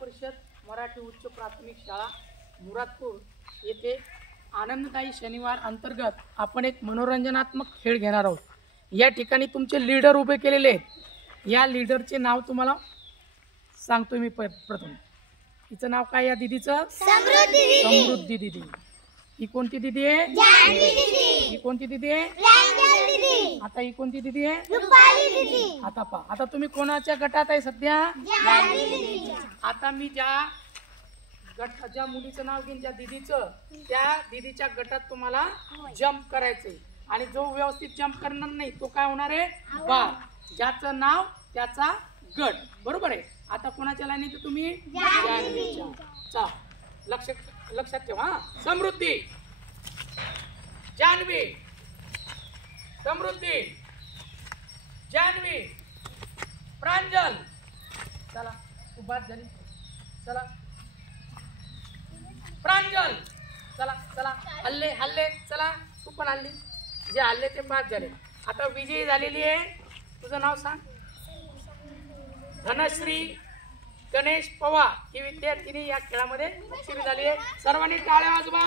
परिषद मराठी उच्च प्राथमिक शाळा मुरादपूर येथे आनंददायी शनिवार अंतर्गत आपण एक मनोरंजनात्मक खेळ घेणार आहोत। या ठिकाणी तुमचे लीडर उभे केलेले आहेत। या लीडरचे नाव तुम्हाला सांगतो मी प्रथम। तिचं नाव काय या दीदीचं? समृद्धी दीदी। ही कोणती दीदी आहे? ही कोणती दीदी आहे? आता ही कोणती दीदी आहे? आता पहा, आता तुम्ही कोणाच्या गटात आहे सध्या? आता मी ज्या मुलीचं नाव घेईन, ज्या दीदीचं, त्या दीदीच्या गटात तुम्हाला जंप करायचंय आणि जो व्यवस्थित जंप करणार नाही तो काय होणार आहे? बाद। ज्याचं नाव त्याचा गट, बरोबर आहे। आता कोणाच्या लाईनीत तुम्ही? जान्हवीच्या। चला लक्षात ठेवा। समृद्धी, जान्हवी, समृद्धी, जान्हवी, प्रांजल। चला तू बाद झाली। चला प्रांजल, चला चला हल्ले हल्ले, चला तू पण हल्ली। जे हल्ले ते बाद झाले। आता विजयी झालेली आहे, तुझं नाव सांग? धनश्री गणेश पवार ही विद्यार्थिनी या खेळामध्ये बक्षीस झाली आहे। सर्वांनी टाळ्या वाजवा।